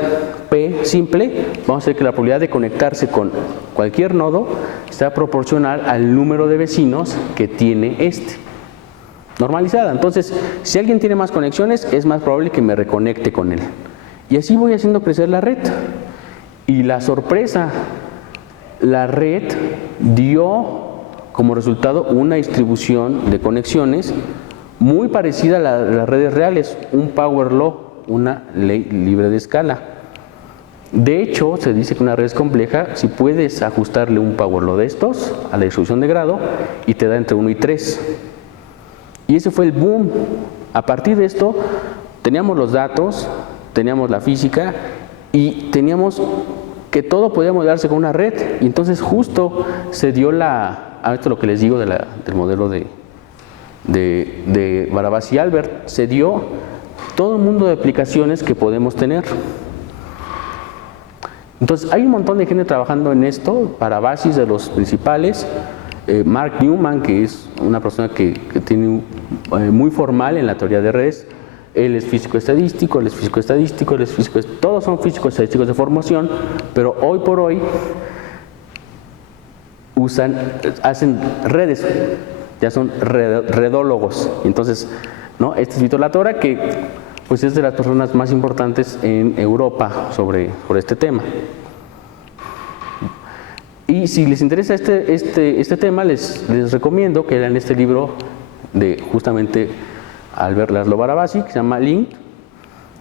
P simple, vamos a hacer que la probabilidad de conectarse con cualquier nodo sea proporcional al número de vecinos que tiene este. Normalizada. Entonces, si alguien tiene más conexiones, es más probable que me reconecte con él. Y así voy haciendo crecer la red. Y la sorpresa, la red dio como resultado una distribución de conexiones muy parecida a las redes reales, un power law, una ley libre de escala. De hecho, se dice que una red es compleja si puedes ajustarle un power law de estos a la distribución de grado y te da entre 1 y 3. Y ese fue el boom. A partir de esto, teníamos los datos, teníamos la física y teníamos que todo podía modelarse con una red. Y entonces justo se dio esto es lo que les digo del modelo de Barabás y Albert, se dio todo el mundo de aplicaciones que podemos tener. Entonces hay un montón de gente trabajando en esto. Barabás de los principales, Mark Newman, que es una persona que tiene muy formal en la teoría de redes. Él es físico estadístico, él es físico estadístico, él es físico, todos son físicos estadísticos de formación, pero hoy por hoy hacen redes, ya son redólogos. Entonces, ¿no? Este es Vítor Latora, que pues es de las personas más importantes en Europa sobre este tema. Y si les interesa este tema, les recomiendo que lean este libro de justamente Albert Laszlo Barabasi, que se llama Link.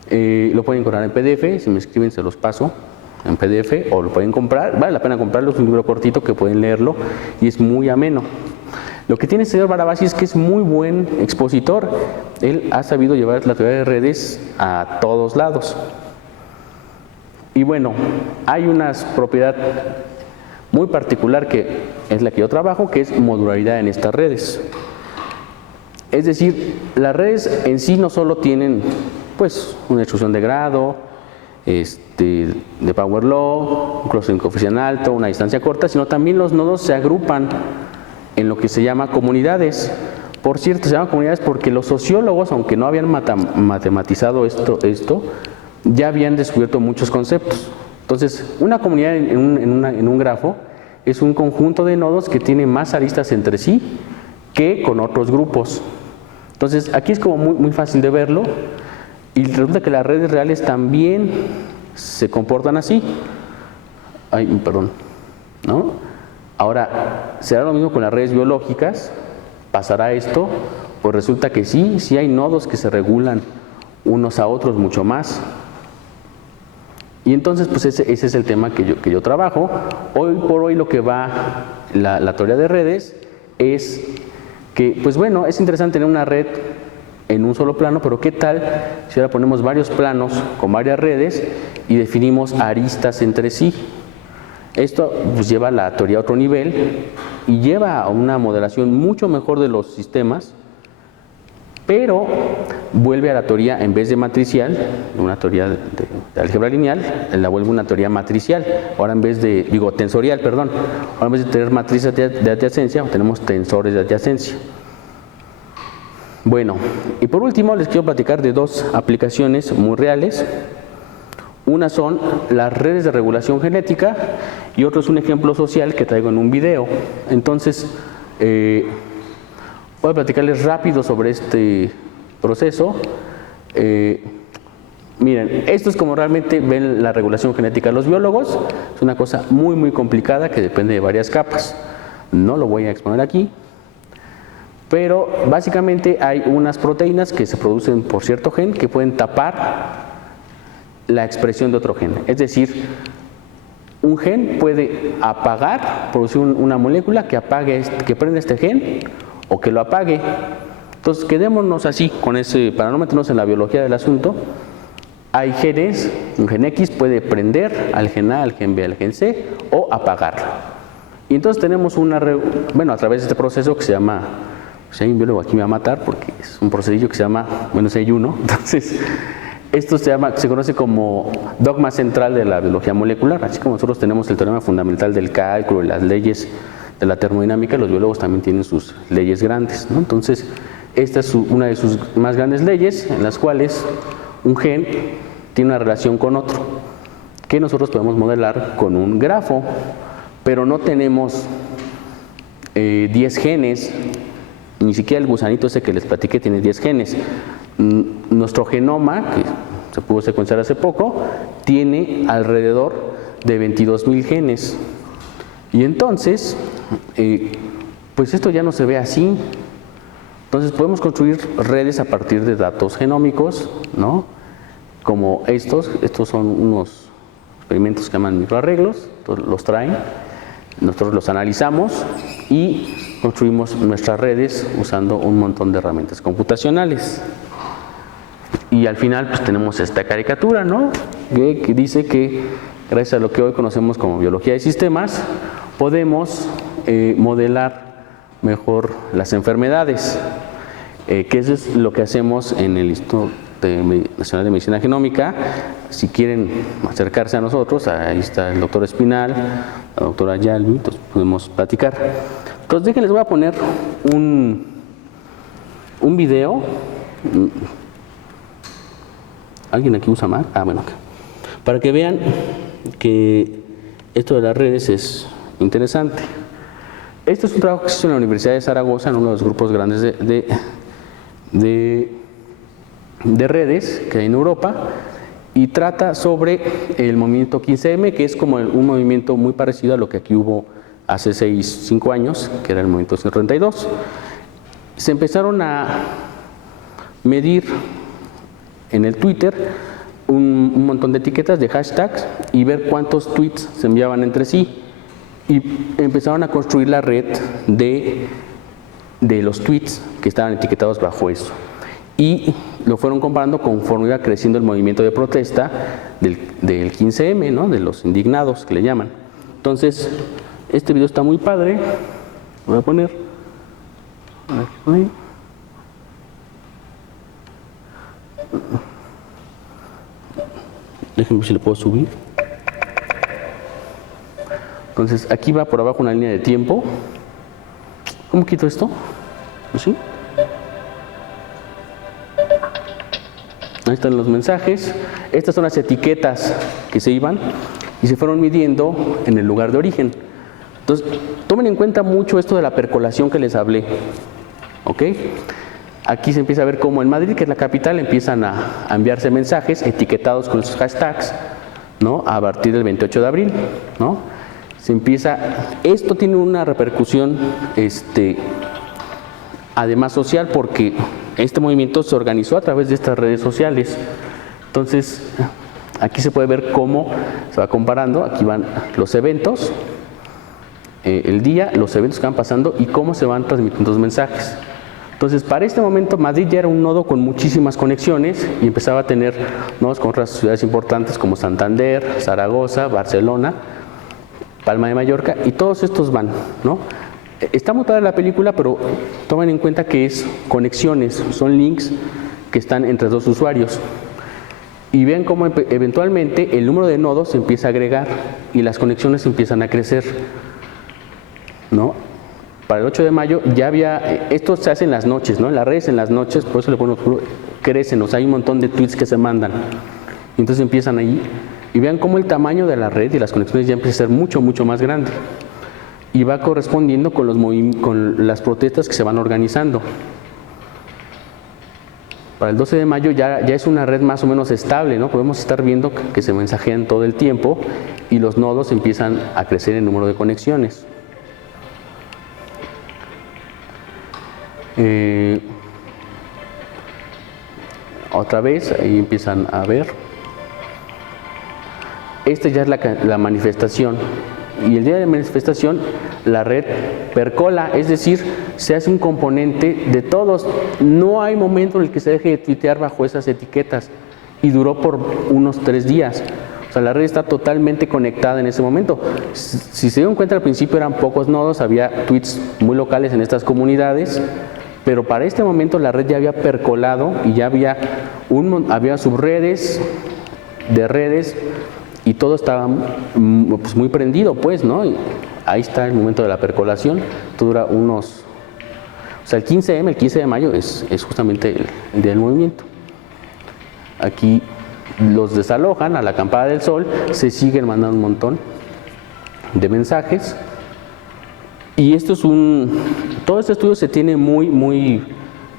Lo pueden encontrar en PDF, si me escriben se los paso en PDF, o lo pueden comprar. Vale la pena comprarlo, es un libro cortito que pueden leerlo y es muy ameno. Lo que tiene el señor Barabasi es que es muy buen expositor. Él ha sabido llevar la teoría de redes a todos lados. Y bueno, hay una propiedad muy particular que es la que yo trabajo, que es modularidad en estas redes. Es decir, las redes en sí no solo tienen pues una distribución de grado, de power law, un clustering coeficiente alto, una distancia corta, sino también los nodos se agrupan en lo que se llama comunidades. Por cierto, se llaman comunidades porque los sociólogos, aunque no habían matematizado esto, ya habían descubierto muchos conceptos. Entonces, una comunidad en un grafo es un conjunto de nodos que tiene más aristas entre sí que con otros grupos. Entonces, aquí es como muy fácil de verlo, y resulta que las redes reales también se comportan así. Ay, perdón, ¿no? Ahora, ¿será lo mismo con las redes biológicas? ¿Pasará esto? Pues resulta que sí hay nodos que se regulan unos a otros mucho más. Y entonces, pues ese es el tema que yo trabajo. Hoy por hoy lo que va la teoría de redes es que, pues bueno, es interesante tener una red en un solo plano, pero ¿qué tal si ahora ponemos varios planos con varias redes y definimos aristas entre sí? Esto pues lleva la teoría a otro nivel y lleva a una modelación mucho mejor de los sistemas, pero vuelve a la teoría, en vez de matricial, una teoría de álgebra lineal, la vuelve una teoría matricial. Ahora en vez de, tensorial, perdón. Ahora en vez de tener matrices de adyacencia, tenemos tensores de adyacencia. Bueno, y por último les quiero platicar de dos aplicaciones muy reales. Una son las redes de regulación genética y otro es un ejemplo social que traigo en un video. Entonces, voy a platicarles rápido sobre este proceso. Miren, esto es como realmente ven la regulación genética de los biólogos. Es una cosa muy, muy complicada que depende de varias capas. No lo voy a exponer aquí. Pero básicamente hay unas proteínas que se producen por cierto gen que pueden tapar la expresión de otro gen. Es decir, un gen puede apagar, producir una molécula que apague, que prenda este gen o que lo apague. Entonces quedémonos así con ese, para no meternos en la biología del asunto. Hay genes, un gen X puede prender al gen A, al gen B, al gen C o apagarlo. Y entonces tenemos a través de este proceso que se llama, si hay un biólogo aquí me va a matar porque es un procedillo que se llama, si hay uno, entonces esto se conoce como dogma central de la biología molecular. Así como nosotros tenemos el teorema fundamental del cálculo y las leyes de la termodinámica, los biólogos también tienen sus leyes grandes, ¿no? Entonces, esta es una de sus más grandes leyes, en las cuales un gen tiene una relación con otro, que nosotros podemos modelar con un grafo, pero no tenemos 10 genes, ni siquiera el gusanito ese que les platiqué tiene 10 genes. Nuestro genoma, que se pudo secuenciar hace poco, tiene alrededor de 22,000 genes. Y entonces, pues esto ya no se ve así. Entonces podemos construir redes a partir de datos genómicos, ¿no? Como estos son unos experimentos que llaman microarreglos, los traen, nosotros los analizamos y construimos nuestras redes usando un montón de herramientas computacionales. Y al final pues tenemos esta caricatura, ¿no? Que dice que gracias a lo que hoy conocemos como biología de sistemas, podemos modelar mejor las enfermedades, que eso es lo que hacemos en el Instituto Nacional de Medicina Genómica. Si quieren acercarse a nosotros, ahí está el doctor Espinal, la doctora Yalvi, entonces podemos platicar. Entonces déjenles, voy a poner un video. ¿Alguien aquí usa Mac? Bueno, para que vean que esto de las redes es interesante. Este es un trabajo que se hizo en la Universidad de Zaragoza, en uno de los grupos grandes de redes que hay en Europa, y trata sobre el movimiento 15M, que es como un movimiento muy parecido a lo que aquí hubo hace 5 años, que era el movimiento 132. Se empezaron a medir en el Twitter un montón de etiquetas, de hashtags, y ver cuántos tweets se enviaban entre sí. Y empezaron a construir la red de los tweets que estaban etiquetados bajo eso. Y lo fueron comparando conforme iba creciendo el movimiento de protesta del 15M, ¿no? De los indignados, que le llaman. Entonces, este video está muy padre. Lo voy a poner. Déjenme ver si le puedo subir. Entonces, aquí va por abajo una línea de tiempo. ¿Cómo quito esto? ¿Así? Ahí están los mensajes. Estas son las etiquetas que se iban y se fueron midiendo en el lugar de origen. Entonces, tomen en cuenta mucho esto de la percolación que les hablé. ¿Ok? Aquí se empieza a ver cómo en Madrid, que es la capital, empiezan a enviarse mensajes etiquetados con esos hashtags, ¿no? A partir del 28 de abril, ¿no? Esto tiene una repercusión, además social, porque este movimiento se organizó a través de estas redes sociales. Entonces, aquí se puede ver cómo se va comparando. Aquí van los eventos, el día, los eventos que van pasando y cómo se van transmitiendo los mensajes. Entonces, para este momento, Madrid ya era un nodo con muchísimas conexiones y empezaba a tener nodos con otras ciudades importantes como Santander, Zaragoza, Barcelona, Palma de Mallorca, y todos estos van, ¿no? Está muy padre la película, pero tomen en cuenta que es conexiones, son links que están entre dos usuarios. Y vean cómo eventualmente el número de nodos se empieza a agregar y las conexiones empiezan a crecer, ¿no? Para el 8 de mayo ya había, esto se hace en las noches, ¿no? En las redes en las noches, por eso le pongo oscuro, crecen, o sea, hay un montón de tweets que se mandan. Y entonces empiezan ahí y vean cómo el tamaño de la red y las conexiones ya empieza a ser mucho, mucho más grande. Y va correspondiendo con las protestas que se van organizando. Para el 12 de mayo ya es una red más o menos estable, ¿no? Podemos estar viendo que se mensajean todo el tiempo y los nodos empiezan a crecer en número de conexiones. Otra vez, ahí empiezan a ver. Esta ya es la manifestación. Y el día de la manifestación, la red percola, es decir, se hace un componente de todos. No hay momento en el que se deje de tuitear bajo esas etiquetas. Y duró por unos 3 días. O sea, la red está totalmente conectada en ese momento. Si se dieron cuenta, al principio eran pocos nodos, había tweets muy locales en estas comunidades. Pero para este momento la red ya había percolado y ya había subredes de redes y todo estaba pues, muy prendido, pues, ¿no? Y ahí está el momento de la percolación. Esto dura o sea, el 15 de mayo es justamente el día del movimiento. Aquí los desalojan a la acampada del sol, se siguen mandando un montón de mensajes. Y todo este estudio se tiene muy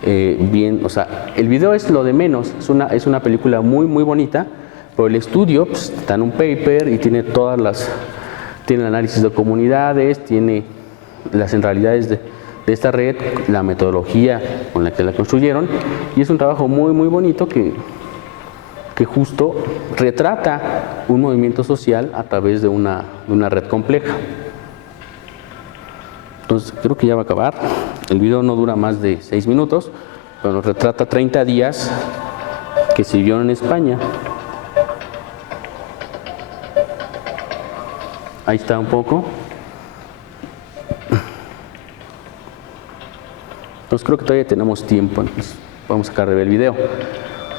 bien, o sea, el video es lo de menos, es una película muy bonita, pero el estudio pues, está en un paper y tiene tiene el análisis de comunidades, tiene las centralidades de esta red, la metodología con la que la construyeron, y es un trabajo muy bonito que justo retrata un movimiento social a través de una red compleja. Entonces creo que ya va a acabar. El video no dura más de 6 minutos, pero nos retrata 30 días que se vivieron en España. Ahí está un poco. Entonces creo que todavía tenemos tiempo, entonces vamos a sacar el video.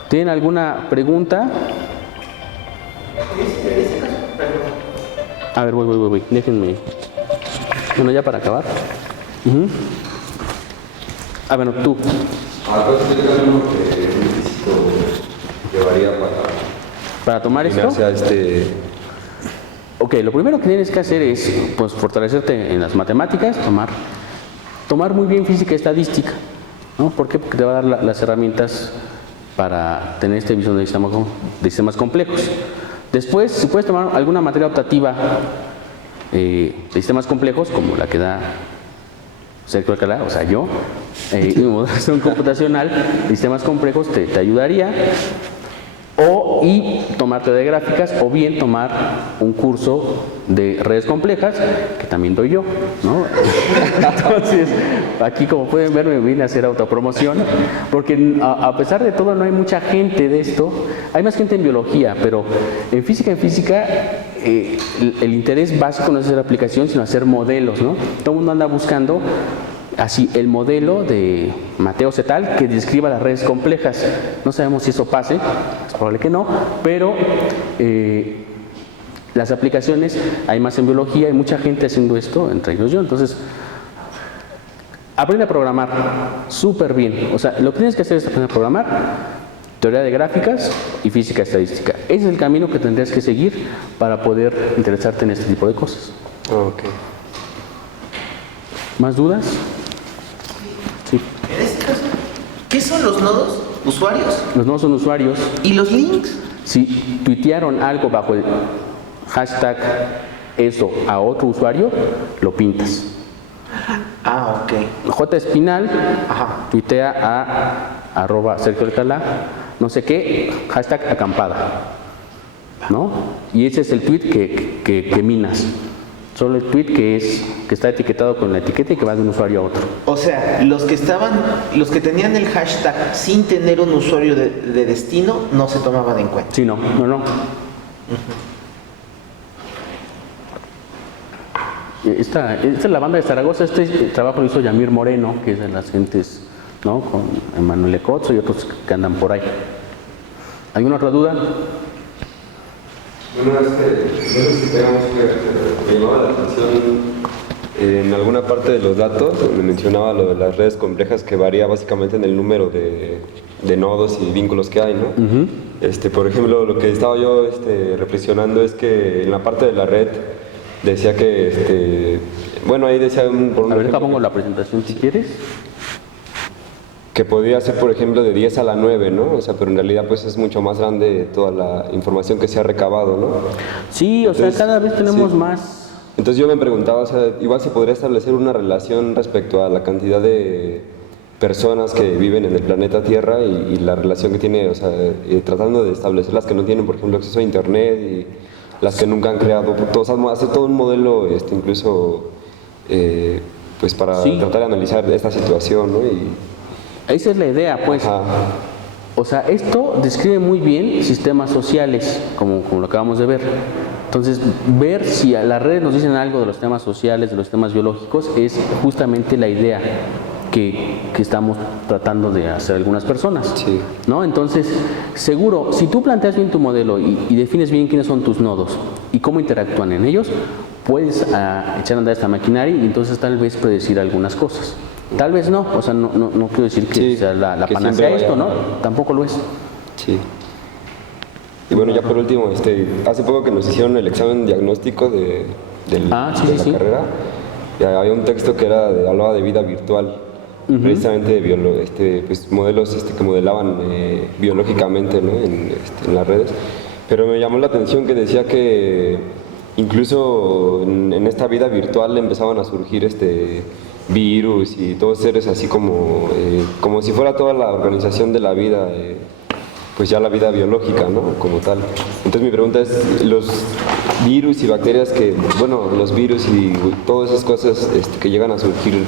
¿Tienen alguna pregunta? A ver, voy. Déjenme. Bueno, ya para acabar. Bueno, tú. ¿Cuál es el camino que necesito llevaría para tomar esto? Ok, lo primero que tienes que hacer es pues, fortalecerte en las matemáticas, tomar muy bien física y estadística, ¿no? ¿Por qué? Porque te va a dar las herramientas para tener esta visión de sistemas complejos. Después, si puedes tomar alguna materia optativa de sistemas complejos, como la que da Sergio Alcalá, o sea yo, modelación computacional de sistemas complejos te ayudaría, y tomar teoría de gráficas, o bien tomar un curso de redes complejas, que también doy yo, ¿no? Entonces, aquí como pueden ver me vine a hacer autopromoción, porque a pesar de todo no hay mucha gente de esto, hay más gente en biología, pero en física el interés básico no es hacer aplicación, sino hacer modelos, ¿no? Todo el mundo anda buscando así el modelo de Mateo Cetal que describa las redes complejas. No sabemos si eso pase, es probable que no, pero las aplicaciones hay más en biología, hay mucha gente haciendo esto, entre ellos yo. Entonces, aprende a programar súper bien. O sea, lo que tienes que hacer es aprender a programar, teoría de gráficas y física estadística. Ese es el camino que tendrías que seguir para poder interesarte en este tipo de cosas. Ok. ¿Más dudas? Sí. En este caso, ¿qué son los nodos? ¿Usuarios? Los nodos son usuarios. ¿Y los links? Si tuitearon algo bajo el hashtag eso a otro usuario, lo pintas. Ah, ok. J. Espinal Ajá. tuitea a @Sergio Alcalá, no sé qué, hashtag acampada, ¿no? Y ese es el tweet que minas. Solo el tweet que está etiquetado con la etiqueta y que va de un usuario a otro. O sea, los que tenían el hashtag sin tener un usuario de destino, no se tomaban en cuenta. Sí, no. Esta es la banda de Zaragoza. Este trabajo lo hizo Yamir Moreno, que es de las gentes, ¿no? Con Emanuel Ecotzo y otros que andan por ahí. ¿Alguna otra duda? Bueno, no sé si tenemos que me llamaba la atención en alguna parte de los datos, donde mencionaba lo de las redes complejas, que varía básicamente en el número de nodos y vínculos que hay, ¿no? Por ejemplo, lo que estaba yo reflexionando es que en la parte de la red decía que, bueno, ahí decía por un A ver, acá ejemplo, pongo la presentación si quieres. que podría ser, por ejemplo, de 10 a la 9, ¿no? O sea, pero en realidad pues es mucho más grande toda la información que se ha recabado, ¿no? Sí, o sea, Entonces, cada vez tenemos sí. más. Entonces yo me preguntaba, o sea, igual se podría establecer una relación respecto a la cantidad de personas que viven en el planeta Tierra y la relación que tiene, o sea, tratando de establecer las que no tienen, por ejemplo, acceso a Internet y las que nunca han creado, o sea, hacer todo un modelo, incluso, pues para Sí. tratar de analizar esta situación, ¿no? Esa es la idea, pues. Ajá. O sea, esto describe muy bien sistemas sociales, como lo acabamos de ver. Entonces, ver si a las redes nos dicen algo de los temas sociales, de los temas biológicos, es justamente la idea que estamos tratando de hacer algunas personas. Sí. ¿No? Entonces, seguro, si tú planteas bien tu modelo y defines bien quiénes son tus nodos y cómo interactúan en ellos, puedes echar a andar esta maquinaria y entonces tal vez predecir algunas cosas. Tal vez no, o sea, no quiero decir que Sí, sea la que panacea siempre esto, vaya- ¿no? Tampoco lo es. Sí. Y bueno, ya por último, hace poco que nos hicieron el examen diagnóstico de Ah, sí, de sí, la sí. carrera, y había un texto que hablaba de vida virtual, precisamente de pues, modelos que modelaban biológicamente, ¿no? En las redes. Pero me llamó la atención que decía que incluso en esta vida virtual empezaban a surgir virus y todos seres así como si fuera toda la organización de la vida, pues ya la vida biológica, ¿no? Como tal. Entonces mi pregunta es, los virus y bacterias los virus y todas esas cosas que llegan a surgir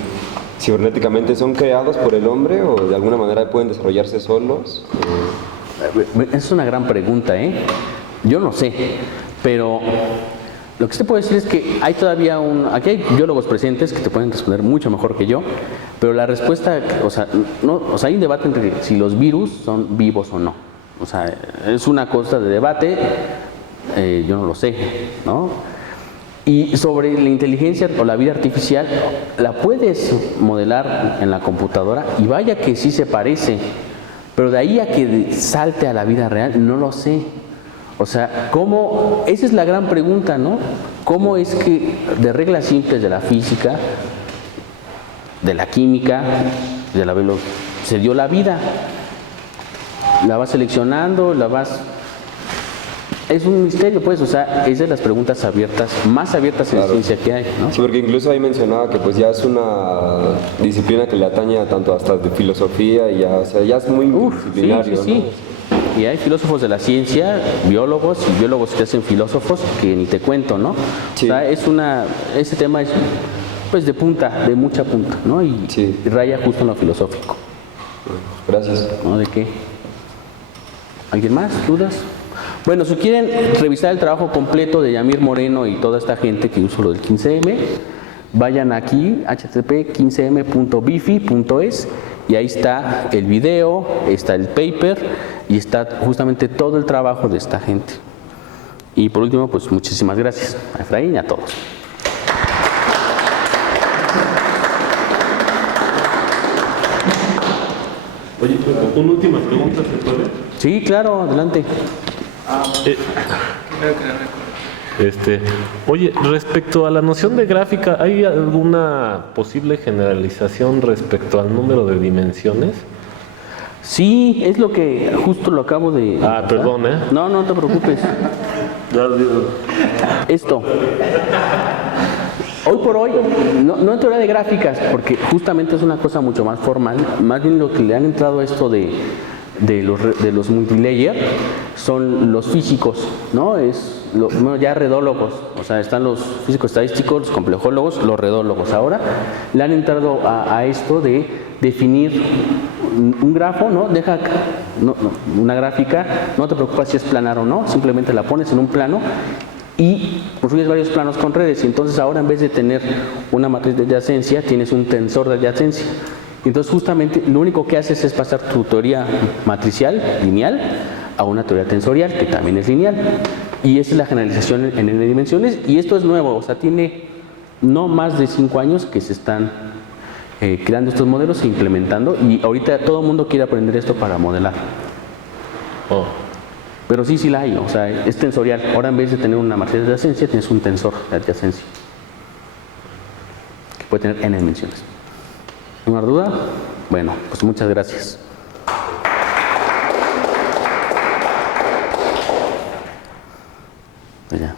cibernéticamente, ¿son creados por el hombre o de alguna manera pueden desarrollarse solos? Es una gran pregunta, ¿eh? Yo no sé, pero lo que sí te puedo decir es que hay todavía aquí hay biólogos presentes que te pueden responder mucho mejor que yo, pero la respuesta, o sea, hay un debate entre si los virus son vivos o no. O sea, es una cosa de debate, yo no lo sé, ¿no? Y sobre la inteligencia o la vida artificial, la puedes modelar en la computadora y vaya que sí se parece, pero de ahí a que salte a la vida real, no lo sé. O sea, ¿cómo? Esa es la gran pregunta, ¿no? ¿Cómo es que de reglas simples de la física, de la química, de la biología, se dio la vida? La vas seleccionando, es un misterio, pues, o sea, es de las preguntas abiertas, más abiertas en Claro. ciencia que hay, ¿no? Sí, porque incluso ahí mencionaba que pues ya es una disciplina que le atañe tanto hasta de filosofía y ya, o sea, ya es muy Sí, disciplinario, sí. Y hay filósofos de la ciencia, biólogos y biólogos que hacen filósofos que ni te cuento, ¿no? Sí. O sea, ese tema es pues de punta, de mucha punta, ¿no? Y Sí. raya justo en lo filosófico, ¿no? Gracias. ¿no? ¿De qué? ¿Alguien más? ¿Dudas? Bueno, si quieren revisar el trabajo completo de Yamir Moreno y toda esta gente que usó lo del 15M, vayan aquí, http:15m.bifi.es, y ahí está el video, está el paper y está justamente todo el trabajo de esta gente. Y por último, pues muchísimas gracias a Efraín y a todos. Oye, una última pregunta, ¿se puede? Sí, claro, adelante. Oye, respecto a la noción de gráfica, ¿hay alguna posible generalización respecto al número de dimensiones? Sí, es lo que justo lo acabo de... Perdón, ¿eh? No te preocupes. Esto. Hoy por hoy, no en teoría de gráficas, porque justamente es una cosa mucho más formal, más bien lo que le han entrado a esto de los multilayer son los físicos, ¿no? Ya redólogos, o sea, están los físicos estadísticos, los complejólogos, los redólogos. Ahora le han entrado a esto de definir un grafo, ¿no? Una gráfica, no te preocupas si es planar o no, simplemente la pones en un plano y construyes varios planos con redes. Y entonces ahora en vez de tener una matriz de adyacencia, tienes un tensor de adyacencia. Entonces justamente lo único que haces es pasar tu teoría matricial, lineal, a una teoría tensorial, que también es lineal. Y esa es la generalización en n dimensiones, y esto es nuevo, o sea, tiene no más de 5 años que se están creando estos modelos e implementando, y ahorita todo el mundo quiere aprender esto para modelar. Oh. Pero sí la hay, o sea, es tensorial. Ahora en vez de tener una matriz de adyacencia, tienes un tensor de adyacencia, que puede tener n dimensiones. ¿Alguna duda? Bueno, pues muchas gracias. Ya.